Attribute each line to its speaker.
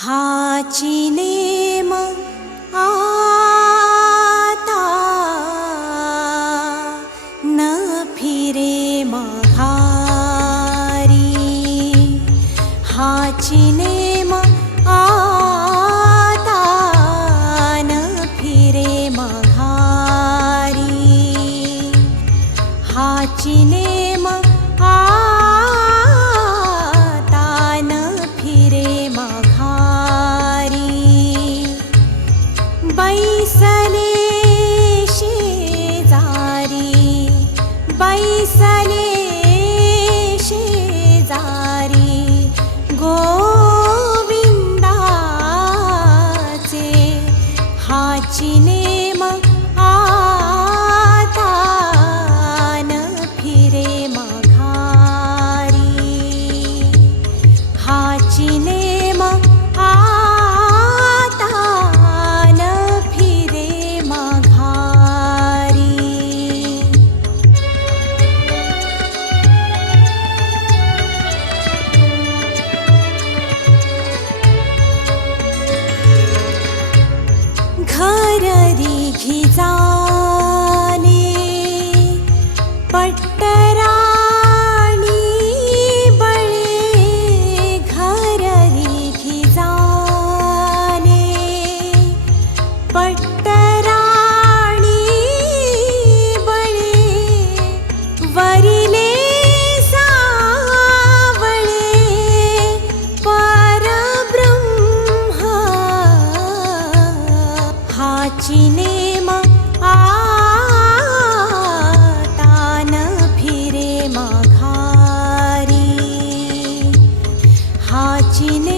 Speaker 1: हाची नेम आता। न फिरे माघारी हाची नेम आता। न फिरे माघारी हाची बैसले शेजारी गोविंदाचे हाची नेम आता न फिरे माघारी. हाची çile